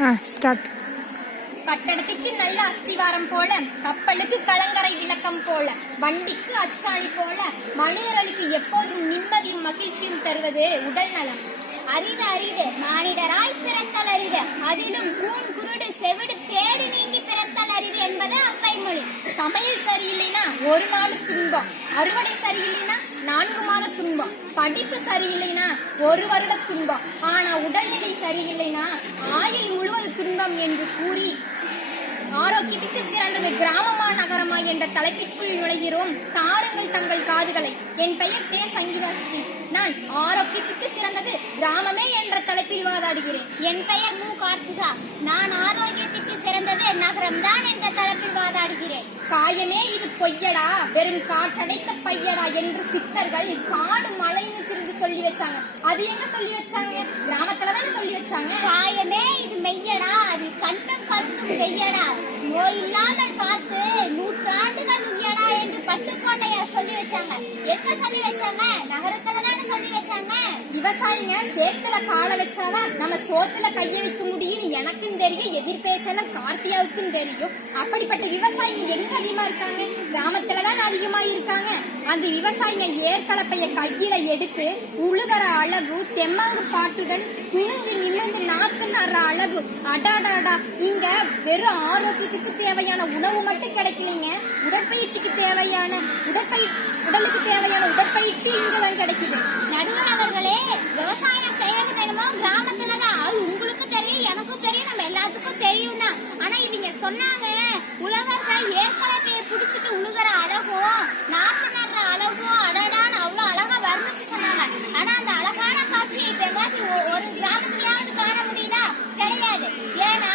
ஆ start கட்டடத்துக்கு நல்ல அஸ்திவாரம் போல கப்பலுக்கு கலங்கரை விளக்கம் போல வண்டிக்கு அச்சாணி போல மனிதர்களுக்கு எப்போதும் நிம்மதியும் மகிழ்ச்சியும் தருவது உடல் நலம். அரிது அரிது மானிடராய் பிறத்தல் அரிது அதிலும் கூண் செவிடு பேடு நீங்கி பிறத்தல் அறிவு என்பது அப்பைமொழி மொழி. சமையல் சரியில்லைனா ஒரு நாள் துன்பம். அறுவடை சரியில்லைன்னா நான்கு மாத துன்பம். படிப்பு சரியில்லைன்னா ஒரு வருட துன்பம். ஆனா உடல்நிலை சரியில்லைன்னா ஆயுள் முழுவது துன்பம் என்று கூறி ஆரோக்கியத்துக்கு சிறந்தது கிராமமா நகரமா என்ற தலைப்பிற்குள் நுழைகிறோம். தாருங்கள் தங்கள் காதுகளை. என் பெயர் தே. சங்கீதா ஸ்ரீ நான் ஆரோக்கியத்துக்கு சிறந்தது கிராமமே என்ற தலைப்பில் வாதாடுகிறேன். என் பெயர் மு. கார்த்திகா. நான் ஆரோக்கியத்துக்கு சிறந்தது நகரம் தான் என்ற தலைப்பில் வாதாடுகிறேன். காயமே இது பொய்யடா. வெறும் காற்றடைத்த பையடா என்று சித்தர்கள் காடு மலைன்னு திருந்து சொல்லி வச்சாங்க. அது எங்க சொல்லி வச்சாங்க? கிராமத்துல தானே சொல்லி வச்சாங்க? காயமே இது மெய்யடா. அது கண்டம் கருத்தும் வெய்யடா நோய் இல்லாமல் காத்து நூற்றாண்டுகள் உயடா என்று பட்டுக்கோட்டையார் சொல்லி வச்சாங்க. எங்க சொல்லி வச்சாங்க? நகரத்துல தானே சொல்லி வச்சாங்க. விவசாயிங்க சேத்துல கால வச்சாதான் நம்ம சோத்துல கைய வைக்க முடியும்னு எனக்கும் தெரியும் எதிர்பேச்செல்லாம் கார்த்தியாவுக்கும் தெரியும். அப்படிப்பட்ட விவசாயிங்க எங்க அதிகமா இருக்காங்க? கிராமத்துல தான் அதிகமா இருக்காங்க அந்த விவசாயிங்க ஏற்கலப்பைய கையில எடுத்து உழுகிற அழகு தெம்மாங்கு பாட்டுடன் குழுங்கு நிமிர்ந்து நாக்கு நடுற அழகு. அடாடாடா இங்க வெறும் ஆரோக்கியத்துக்கு தேவையான உணவு மட்டும் கிடைக்கலீங்க. உடற்பயிற்சிக்கு தேவையான உடற்பயிற்சி உடலுக்கு தேவையான உடற்பயிற்சி இங்கதான் கிடைக்குது. நடுவர் அவர் விவசாயம் செய்யறது என்னமோ கிராமத்துல தான் அது உங்களுக்கு தெரியும் எனக்கும் தெரியும் நம்ம எல்லாத்துக்கும் தெரியும் தான் ஆனா இவங்க சொன்னாங்க உழவர்கள் ஏற்கனவே புடிச்சிட்டு உழுகிற அழகும் நாத்து நடுற அழகும் அடடான்னு அவ்வளவு அழகா வர்ணிச்சு சொன்னாங்க. ஆனா அந்த அழகான காட்சியை இப்ப ஒரு கிராமத்துலயாவது காண முடியுதா? கிடையாது. ஏன்னா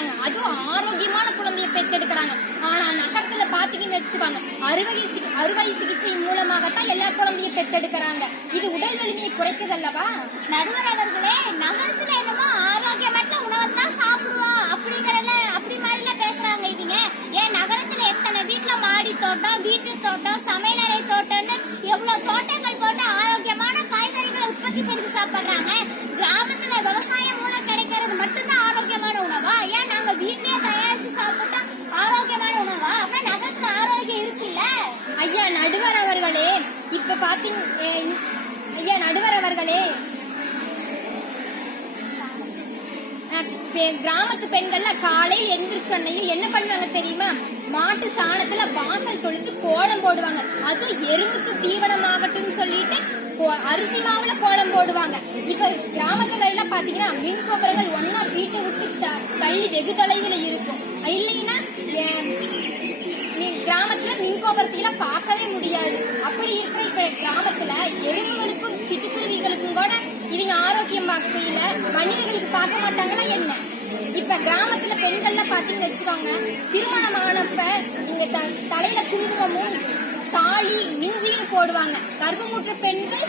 பெத்தெடுக்கிறாங்க அதுவும் ஆரோக்கியமான குழந்தைய பெத்தெடுக்கிறாங்க ஆனா நகரத்துல பாத்தீங்கன்னு வச்சுப்பாங்க. அறுவை அறுவை சிகிச்சை மூலமாகத்தான் எல்லா குழந்தையும் பெத்தெடுக்கிறாங்க இது உடல் வலிமையை குறைக்குது அல்லவா? நடுவர் அவர்களே நகரத்துல என்னமோ ஆரோக்கியமற்ற உணவைத்தான் சாப்பிடுவோம் அப்படிங்கறல அப்படி மாதிரில பேசுறாங்க இவங்க. ஏன் நகரத்துல எத்தனை வீட்ல மாடி தோட்டம் வீட்டு தோட்டம் சமையலறை தோட்டம்னு எவ்வளவு தோட்டங்கள் போட்டு ஆரோக்கியமான காய்கறிகளை உற்பத்தி செஞ்சு சாப்பிடுறாங்க. கிராமத்துல விவசாயம் மூலம் கிடைக்கிறது மட்டும்தான் ஆரோக்கியமான உணவா ஏன் நாங்க வீட்லயே தயாரிச்சு சாப்பிட்டா ஆரோக்கியமான உணவா அப்ப நகரத்துல ஆரோக்கியம் இருக்குல்ல ஐயா நடுவர் அவர்களே. இப்ப பாத்தீங்க ஐயா நடுவர் அவர்களே. பெ- கிராமத்து பெண்கள்ல காலையில் எந்திரிச்சோன்னையும் என்ன பண்ணுவாங்க தெரியுமா? மாட்டு சாணத்துல வாசல் தொளிச்சு கோலம் போடுவாங்க. அது எறும்புக்கு தீவனமாகட்டும்னு சொல்லிட்டு அரிசி மாவுல கோலம் போடுவாங்க. இப்ப கிராமத்துல எல்லாம் பாத்தீங்கன்னா மின் கோபுரங்கள் ஒன்னா வீட்டை விட்டு த- தள்ளி வெகு தொலைவில் இருக்கும். இல்லைன்னா கிராமத்துல மின் கோபுரத்தையெல்லாம் பார்க்கவே முடியாது. அப்படி இருக்கிற இப்ப கிராமத்துல எறும்புகளுக்கும் சிட்டுக்குருவிகளுக்கும் கூட இவங்க ஆரோக்கியம் பார்க்கையில மனிதர்களுக்கு பார்க்க மாட்டாங்கன்னா என்ன? இப்ப கிராமத்துல பெண்கள்லாம் பாத்தீங்கன்னு வச்சுக்கோங்க திருமணம் ஆனப்ப த- தலையில குங்குமமும் தாலி மிஞ்சியில் போடுவாங்க. கர்ப்பமுற்ற பெண்கள்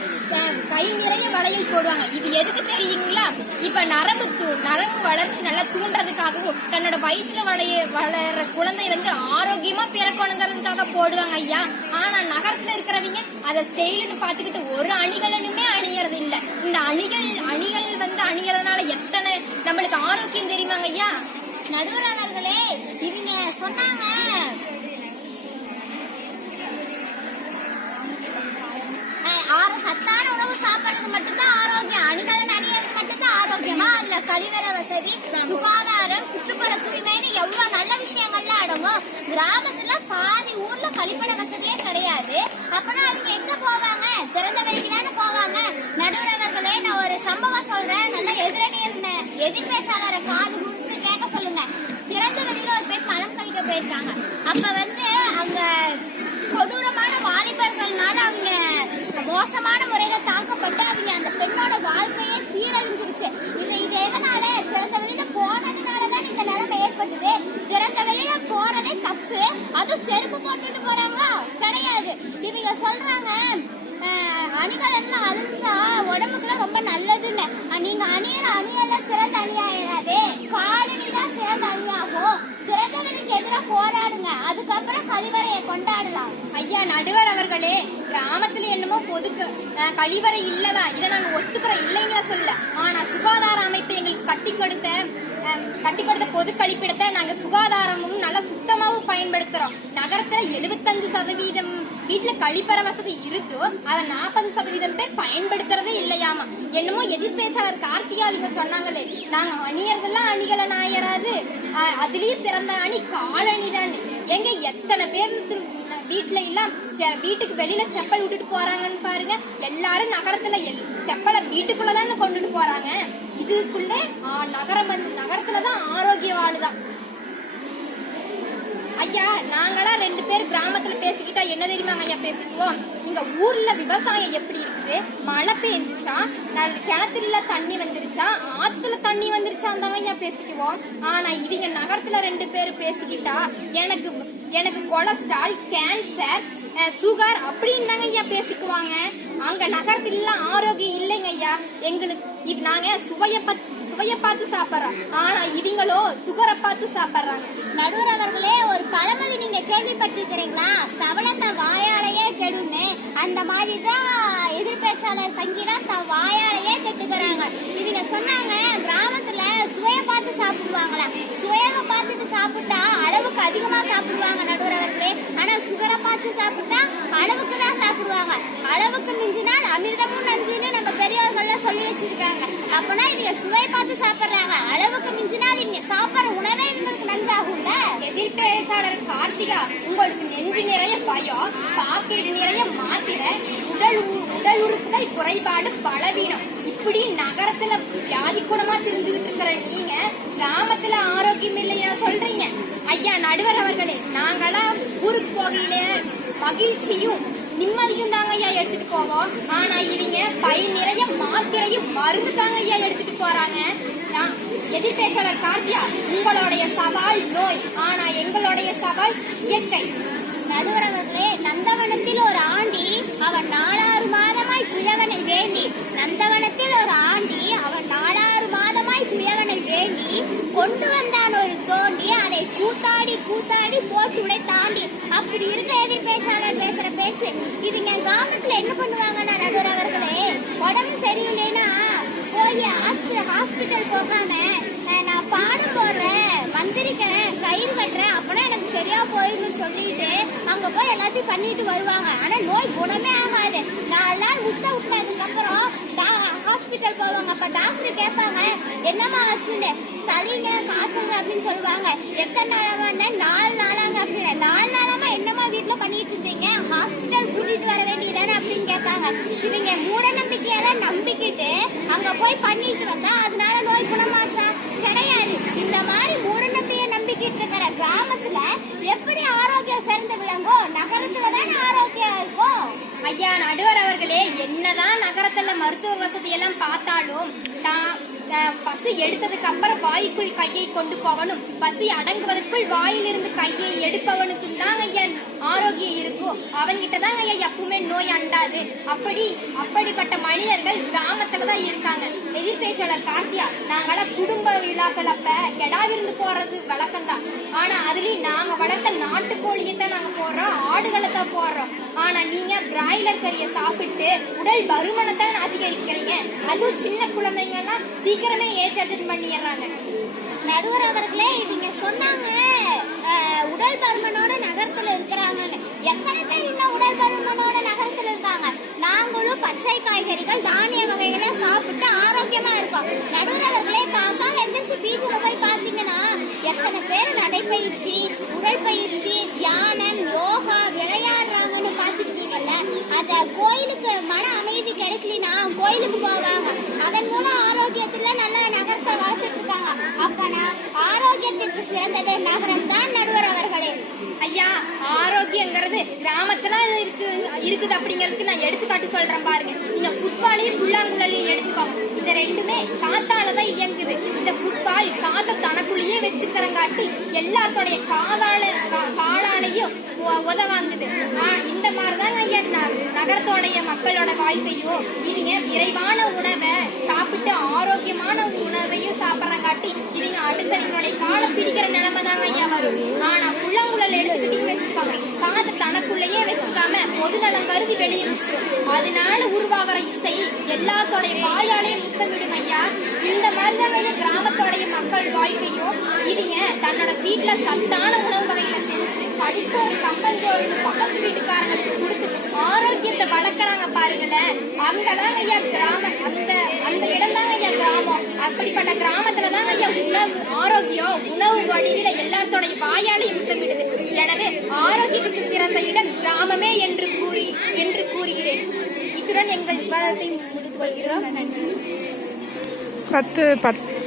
கை நிறைய வளையல் போடுவாங்க. இது எதுக்கு தெரியுங்களா? இப்ப நரம்பு தூ- நரம்பு வளர்ச்சி நல்லா தூண்டுறதுக்காகவும் தன்னோட வயிற்றுல வளைய வளர்ற குழந்தை வந்து ஆரோக்கியமா பிறக்கணுங்கிறதுக்காக போடுவாங்க ஐயா. ஆனா நகரத்துல இருக்கிறவங்க அதை ஸ்டைல்னு பாத்துக்கிட்டு ஒரு அணிகலனுமே அணியறது இல்ல இந்த அணிகள் அணிகள் வந்து அணியறதுனால எத்தனை நம்மளுக்கு ஆரோக்கியம் தெரியுமாங்க ஐயா? நடுவர் அவர்களே இவங்க சொன்னாங்க சத்தான உணவு சாப்பிடுறது மட்டும்தான் ஆரோக்கியம். அணுகலன் நிறையது மட்டும்தான் ஆரோக்கியமா? அதுல கழிவற வசதி சுகாதாரம் சுற்றுப்புற தூய்மைன்னு எவ்வளவு நல்ல விஷயங்கள்லாம் அடங்கும். கிராமத்துல பாதி ஊர்ல கழிப்பட வசதியே கிடையாது. அப்பனா அவங்க எங்க போவாங்க? திறந்த வெளிக்கு போவாங்க. நடுவரவர்களே நான் ஒரு சம்பவம் சொல்றேன். நல்ல எதிரணி இருந்த எதிர்பேச்சாளரை காது கொடுத்து கேட்க சொல்லுங்க. திறந்த வெளியில ஒரு பெண் மலம் கழிக்க போயிருக்காங்க. அப்ப வந்து அங்க கொடூரமான வாலிபர்கள்னால அவங்க மோசமான முறையில் தாக்கப்பட்டு அவங்க அந்த பெண்ணோட வாழ்க்கையே சீரழிஞ்சிருச்சு. இது இது எதனால? பிறந்த வெளியில போனதுனால தான் இந்த நிலைமை ஏற்படுது பிறந்த வெளியில போறதே தப்பு. அது செருப்பு போட்டுட்டு போறாங்களா? கிடையாது. இவங்க சொல்றாங்க அணிகலன்லாம் அழிஞ்சா உடம்புக்குலாம் ரொம்ப நல்லதுன்னு. நீங்க அணியிற அணியெல்லாம் சிறந்த அணியாயிராதே. காலனி தான் சிறந்த அணியாகும். திறந்தவெளிக்கு எதிராக போராடுங்க. அதுக்கப்புறம் கழிவறையை கொண்டாடு ஐயா நடுவர் அவர்களே கிராமத்துல என்னமோ பொது கழிவறை இல்லதான் இதை நாங்க ஒத்துக்கிறோம் இல்லைன்னு சொல்ல ஆனா சுகாதார அமைப்பு எங்களுக்கு கட்டி கொடுத்த கட்டி கொடுத்த பொது கழிப்பிடத்தை நாங்க சுகாதாரமும் நல்லா சுத்தமாவும் பயன்படுத்துறோம். நகரத்துல எழுபத்தஞ்சு சதவீதம் வீட்டுல கழிப்பற வசதி இருக்கோ. அதை நாற்பது சதவீதம் பேர் பயன்படுத்துறதே இல்லையாமா? என்னமோ எதிர்பேச்சாளர் கார்த்திகா அவங்க சொன்னாங்களே நாங்க அணியறதெல்லாம் அணிகளை நாயராது. அதுலயும் சிறந்த அணி காலணி தான் எங்க எத்தனை பேர் வீட்டுல எல்லாம் செ- வீட்டுக்கு வெளியில செப்பல் விட்டுட்டு போறாங்கன்னு பாருங்க. எல்லாரும் நகரத்துல எல்- செப்பலை வீட்டுக்குள்ளதானே கொண்டுட்டு போறாங்க. இதுக்குள்ள நகரம் வந்து நகரத்துலதான் ஆரோக்கிய வாழுதான் ஐயா நாங்களா ரெண்டு பேர் கிராமத்துல பேசிக்கிட்டா என்ன தெரியுமாங்க ஐயா பேசிக்குவோம் இங்க ஊர்ல விவசாயம் எப்படி இருக்குது? மழை பெஞ்சிச்சா? நல்ல கிணத்துல தண்ணி வந்துருச்சா? ஆத்துல தண்ணி வந்துருச்சா தாங்க ஐயா பேசிக்குவோம். ஆனா இவங்க நகரத்துல ரெண்டு பேர் பேசிக்கிட்டா எனக்கு எனக்கு கொலஸ்ட்ரால் கேன்சர் சுகர் அப்படின்னு தாங்க ஐயா பேசிக்குவாங்க. அங்க நகரத்துல ஆரோக்கியம் இல்லைங்க ஐயா. எங்களுக்கு நாங்க சுவைய பத்தி சுவைய பார்த்து சாப்பிடுறான். ஆனா இவங்களோ சுகரை பார்த்து சாப்பிடுறாங்க. நடுவர் அவர்களே ஒரு பழமொழி நீங்க கேள்விப்பட்டிருக்கிறீங்களா? தவளை தன் வாயாலேயே கெடுன்னு. அந்த மாதிரி தான் எதிர்பேச்சாளர் சங்கீதா தன் வாயாலேயே கெட்டுக்கிறாங்க. இவங்க சொன்னாங்க கிராமத்துல சுவையை பார்த்து சாப்பிடுவாங்களா? சுவையை பார்த்துட்டு சாப்பிட்டா அளவுக்கு அதிகமா சாப்பிடுவாங்க நடுவர் அவர்களே. ஆனா சுகரை பார்த்து சாப்பிட்டா அளவுக்கு தான் சாப்பிடுவாங்க. அளவுக்கு மிஞ்சினால் அமிர்தமும் நஞ்சுன்னு நம்ம பெரியவர்கள்லாம் சொல்லி வச்சிருக்காங்க. அப்பனா இவங்க சுவை பார்த்து சாப்பிடுறாங்க. அளவுக்கு மிஞ்சினால் இவங்க சாப்பிடுற உணவே இவங்களுக்கு நஞ்சாகும்ல? எதிர்பேச்சாளர் கார்த்திகா உங்களுக்கு நெஞ்சு நிறைய பயம் பாக்கெட் நிறைய மாத்திரை உடல் உடல் உறுப்புகள் குறைபாடு பலவீனம். இப்படி நகரத்துல வியாதி குணமா தெரிஞ்சுக்கிட்டு இருக்கிற நீங்க கிராமத்துல ஆரோக்கியம் இல்லையா சொல்றீங்க? ஐயா நடுவர் அவர்களே நாங்களாம் ஊருக்கு போகையில மகிழ்ச்சியும் நிம்மதியும் தாங்க ஐயா எடுத்துட்டு போவோம். ஆனா இவங்க பை நிறைய மாத்திரையும் மருந்து தாங்க ஐயா எடுத்துட்டு போறாங்க. நான் எதிர்பேச்சாளர் கார்த்தியா உங்களுடைய சவால் நோய் ஆனா எங்களுடைய சவால் இயற்கை. நடுவரவர்களே நந்தவனத்தில் ஒரு ஆண்டி இப்படி இருக்க எதிர் பேச்சாளர் பேசுற பேச்சு. இவங்க கிராமத்துல என்ன பண்ணுவாங்கன்னா நடுவர் அவர்களே? உடம்பு சரியில்லைன்னா போய் ஹாஸ்பிட்டல் ஹாஸ்பிட்டல் போகாம நான் பாடம் போடுறேன் வந்திருக்கிறேன் கயிறு கட்டுறேன் அப்பனா எனக்கு சரியா போயிடும்னு சொல்லிட்டு அங்க போய் எல்லாத்தையும் பண்ணிட்டு வருவாங்க. ஆனா நோய் குணமே ஆகாது. நாலு நாள் முத்த விட்டதுக்கு அப்புறம் ஹாஸ்பிட்டல் போவாங்க. அப்ப டாக்டர் கேட்பாங்க என்னம்மா ஆச்சுன்னு? சளிங்க காய்ச்சல் அப்படின்னு சொல்லுவாங்க. எத்தனை நாள் நாலு நாளாங்க அப்படின்னு நாலு நாளாமா என்னம்மா வீட்டுல பண்ணிட்டு இருந்தீங்க ஹாஸ்பிட்டல் கூட்டிட்டு வர வேண்டியதானே அப்படின்னு கேட்பாங்க இவங்க மூட நம்பிக்கையெல்லாம் நம்பிக்கிட்டு அங்க போய் பண்ணிட்டு வந்தா அதனால நோய் குணமாச்சா? கிடையாது. இந்த மாதிரி மூட நம்பிக்கையை நம்பிக்கிட்டு இருக்கிற கிராமத்துல எப்படி ஆரோக்கியம் சிறந்து விளங்கும் நகரத்துல தானே ஆரோக்கியம் இருக்கும் ஐயா நடுவர் அவர்களே என்னதான் நகரத்துல மருத்துவ வசதி எல்லாம் பார்த்தாலும் நான் பசி எடுத்ததுக்கு அப்புறம் வாய்க்குள் கையை கொண்டு போவனும் பசி அடங்குவதற்குள் வாயிலிருந்து கையை எடுப்பவனுக்கு தான் ஐயா ஆரோக்கியம் இருக்கும் அவங்கிட்ட தாங்க ஐயா எப்பவுமே நோய் அண்டாது. அப்படி அப்படிப்பட்ட மனிதர்கள் கிராமத்துல தான் இருக்காங்க. எதிர்பேச்சாளர் கார்த்தியா நாங்கள குடும்ப விழாக்கள் அப்ப கெடா விருந்து போறது வழக்கம் தான். ஆனா அதுலயும் நாங்க வளர்த்த நாட்டுக்கோழியை தான் நாங்க போடுறோம் ஆடுகளை தான் போடுறோம். ஆனா நீங்க பிராய்லர் கறியை சாப்பிட்டு உடல் பருமனத்தை அதிகரிக்கிறீங்க. அதுவும் சின்ன குழந்தைங்கன்னா சீக்கிரமே ஏஜ் அட்டன் பண்ணிடுறாங்க. நடுவர் அவர்களே இவங்க சொன்னாங்க உடல் பருமனோட நகரத்துல எத்தனை பேர் இன்னும் உடல் பருமனோட நகரத்துல இருக்காங்க நாங்களும் பச்சை காய்கறிகள் தானிய வகைகளை சாப்பிட்டு ஆரோக்கியமா இருக்கோம். நடுவர் அவர்களே எந்திரிச்சு பீச்சில் போய் பார்த்தீங்கன்னா எத்தனை பேர் நடைப்பயிற்சி உடற்பயிற்சி தியானம் யோகா விளையாடுறாங்கன்னு பார்த்துருக்கீங்கல்ல அத கோயிலுக்கு மன அமைதி கிடைக்கலனா கோயிலுக்கு போவாங்க அதன் மூலம் ஆரோக்கியத்துல நல்ல நகரத்தை வளர்த்துட்டு ஆரோக்கியத்துக்கு சிறந்தது நகரம் தான் நடுவர் அவர்களே. ஐயா ஆரோக்கியங்கிறது கிராமத்துல இருக்கு இருக்குது அப்படிங்கிறதுக்கு நான் எடுத்துக்காட்டு சொல்றேன் பாருங்க. நீங்க புட்பாலையும் புல்லாங்குழலையும் எடுத்துக்கோங்க. இந்த ரெண்டுமே காத்தால தான் இயங்குது. இந்த ஃபுட்பால் காத்த தனக்குள்ளேயே வச்சுக்கிறங்காட்டி எல்லாத்தோடைய காதால காலாலையும் உதவாங்குது. இந்த மாதிரிதாங்க ஐயா ந- நகரத்தோடைய மக்களோட வாழ்க்கையோ இவங்க விரைவான உணவை சாப்பிட்டு ஆரோக்கியமான உணவையும் சாப்பிட்றங்காட்டி இவங்க அடுத்தவங்களுடைய காலை பிடிக்கிற நிலைமை தாங்க ஐயா வரும். ஆனா புள்ளங்குழல் எடுத்துக்கிட்டு வச்சுக்கோங்க இருப்பாங்க காது தனக்குள்ளேயே வச்சுக்காம பொதுநலம் கருதி வெளியிடும் அதனால உருவாகிற இசை எல்லாத்தோடைய வாயாலே முத்தமிடும் ஐயா. இந்த மாதிரிதான் கிராமத்தோடைய மக்கள் வாழ்க்கையும் இவங்க தன்னோட வீட்டுல சத்தான உணவு வகைகளை செஞ்சு படிச்சோறு கம்பஞ்சோறு பக்கத்து வீட்டுக்காரங்களுக்கு கொடுத்து ஆரோக்கியத்தை வளர்க்கறாங்க பாருங்களேன். அங்கதாங்க ஐயா கிராமம். அந்த அந்த இடம் தாங்க ஐயா கிராமம். அப்படிப்பட்ட கிராமத்துல தாங்க ஐயா உணவு ஆரோக்கியம் உணவு வடிவில எல்லாத்தோடைய வாயாலையும் முத்தமிடுது. எனவே ஆரோக்கியத்துக்கு சிறந்த இடம் கிராமமே என்று கூறி என்று கூறுகிறேன். இத்துடன் எங்கள் விவாதத்தை முடித்துக் கொள்கிறோம். நன்றி. பத்து பத்து